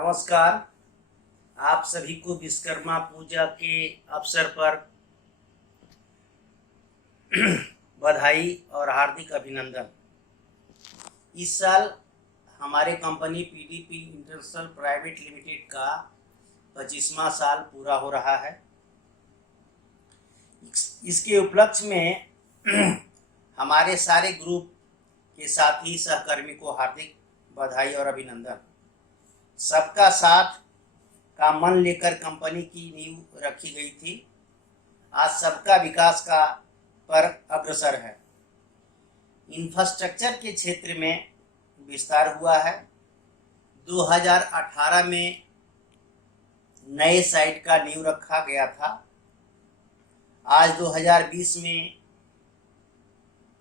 नमस्कार। आप सभी को विश्वकर्मा पूजा के अवसर पर बधाई और हार्दिक अभिनंदन। इस साल हमारे company PDP international private limited का 25वां साल पूरा हो रहा है। इसके उपलक्ष्य में हमारे सारे ग्रुप के साथी सहकर्मी को हार्दिक बधाई और अभिनंदन। सबका साथ का मन लेकर कंपनी की नींव रखी गई थी। आज सबका विकास का पर अग्रसर है। इंफ्रास्ट्रक्चर के क्षेत्र में विस्तार हुआ है। 2018 में नए साइट का नींव रखा गया था। आज 2020 में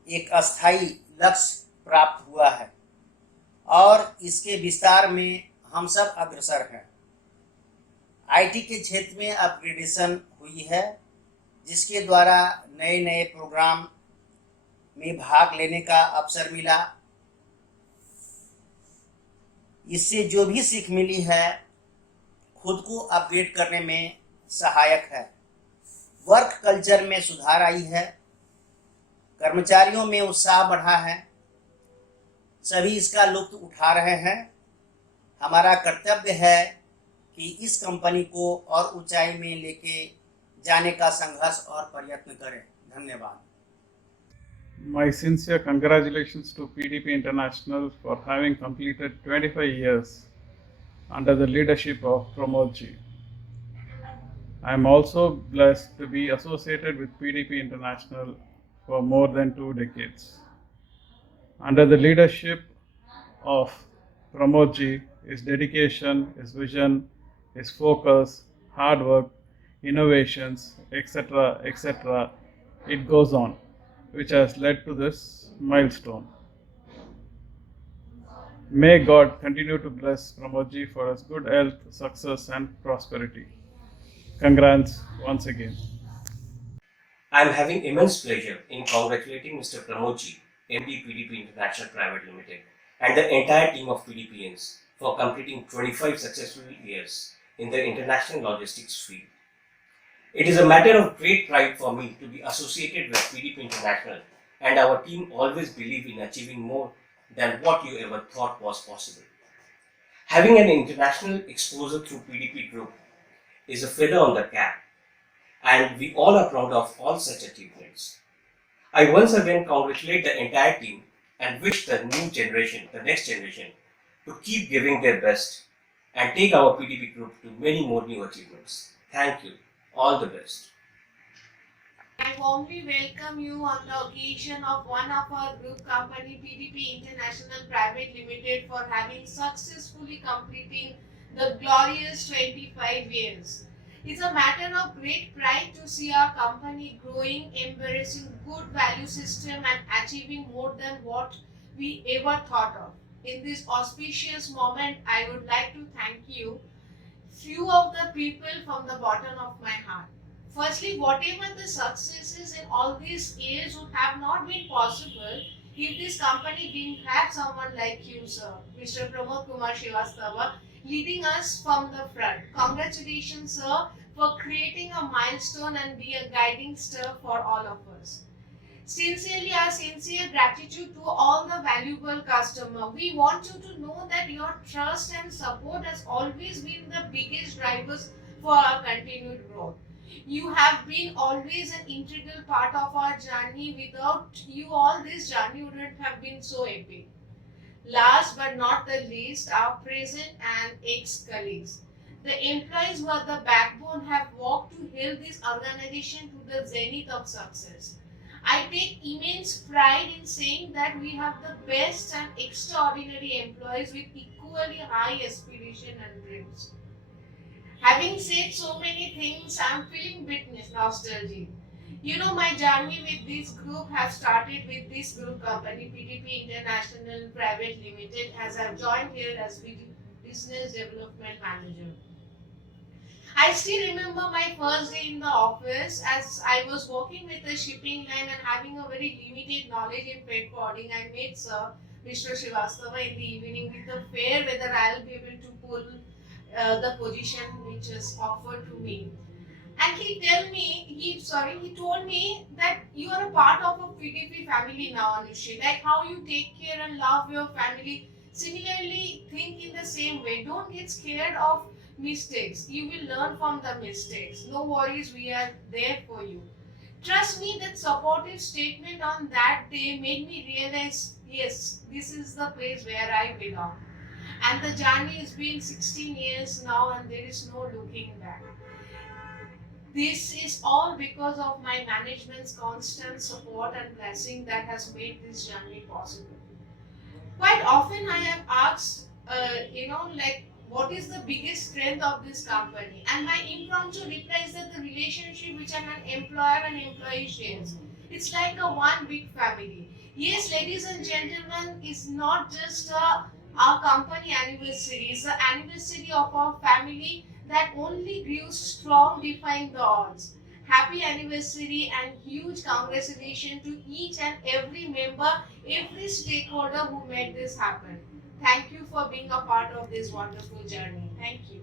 एक अस्थायी लक्ष्य प्राप्त हुआ है और इसके विस्तार में हम सब अग्रसर हैं। आईटी के क्षेत्र में अपग्रेडेशन हुई है, जिसके द्वारा नए नए प्रोग्राम में भाग लेने का अवसर मिला। इससे जो भी सीख मिली है, खुद को अपग्रेड करने में सहायक है। वर्क कल्चर में सुधार आई है, कर्मचारियों में उत्साह बढ़ा है, सभी इसका लुत्फ उठा रहे हैं। हमारा कर्तव्य है कि इस कंपनी को और ऊंचाई में लेके जाने का संघर्ष और प्रयत्न करें। धन्यवाद। My sincere congratulations to PDP International for having completed 25 years under the leadership of Pramod ji. I am also blessed to be associated with PDP International for more than 2 decades. Under the leadership of Pramod ji, his dedication, his vision, his focus, hard work, innovations, etc., it goes on, which has led to this milestone. May God continue to bless Pramod ji for his good health, success, and prosperity. Congrats once again. I am having immense pleasure in congratulating Mr. Pramod ji, MD PDP International Private Limited, and the entire team of PDPNs for completing 25 successful years in the international logistics field. It is a matter of great pride for me to be associated with PDP International, and our team always believe in achieving more than what you ever thought was possible. Having an international exposure through PDP Group is a feather on the cap, and we all are proud of all such achievements. I once again congratulate the entire team and wish the new generation, the next generation, to keep giving their best and take our PDP Group to many more new achievements. Thank you. All the best. I warmly welcome you on the occasion of one of our group company PDP International Private Limited for having successfully completing the glorious 25 years. It's a matter of great pride to see our company growing, embracing good value system and achieving more than what we ever thought of. In this auspicious moment, I would like to thank you, few of the people from the bottom of my heart. Firstly, whatever the successes in all these years would have not been possible if this company didn't have someone like you, sir, Mr. Pramod Kumar Srivastava, leading us from the front. Congratulations, sir, for creating a milestone and be a guiding star for all of us. Sincerely, our sincere gratitude to all the valuable customer. We want you to know that your trust and support has always been the biggest drivers for our continued growth. You have been always an integral part of our journey. Without you, all this journey wouldn't have been so epic. Last but not the least, our present and ex-colleagues. The employees who are the backbone have worked to help this organization to the zenith of success. I take immense pride in saying that we have the best and extraordinary employees with equally high aspiration and dreams. Having said so many things, I am feeling bit nostalgic. You know, my journey with this group has started with this group company, PDP International Private Limited, as I have joined here as Business Development Manager. I still remember my first day in the office as I was working with the shipping line and having a very limited knowledge in freight forwarding. I met Sir Mr. Srivastava in the evening with the fear whether I'll be able to pull the position which is offered to me. And he told me that you are a part of a PDP family now, Anushri. Like how you take care and love your family. Similarly, think in the same way. Don't get scared of mistakes. You will learn from the mistakes. No worries, we are there for you. Trust me, that supportive statement on that day made me realize, yes, this is the place where I belong. And the journey has been 16 years now, and there is no looking back. This is all because of my management's constant support and blessing that has made this journey possible. Quite often, I have asked, like, what is the biggest strength of this company? And my impromptu reply is that the relationship which an employer and employee shares. It's like a one big family. Yes, ladies and gentlemen, it's not just our company anniversary, it's the anniversary of our family that only grew strong, defying the odds. Happy anniversary and huge congratulations to each and every member, every stakeholder who made this happen. Thank you for being a part of this wonderful journey. Thank you.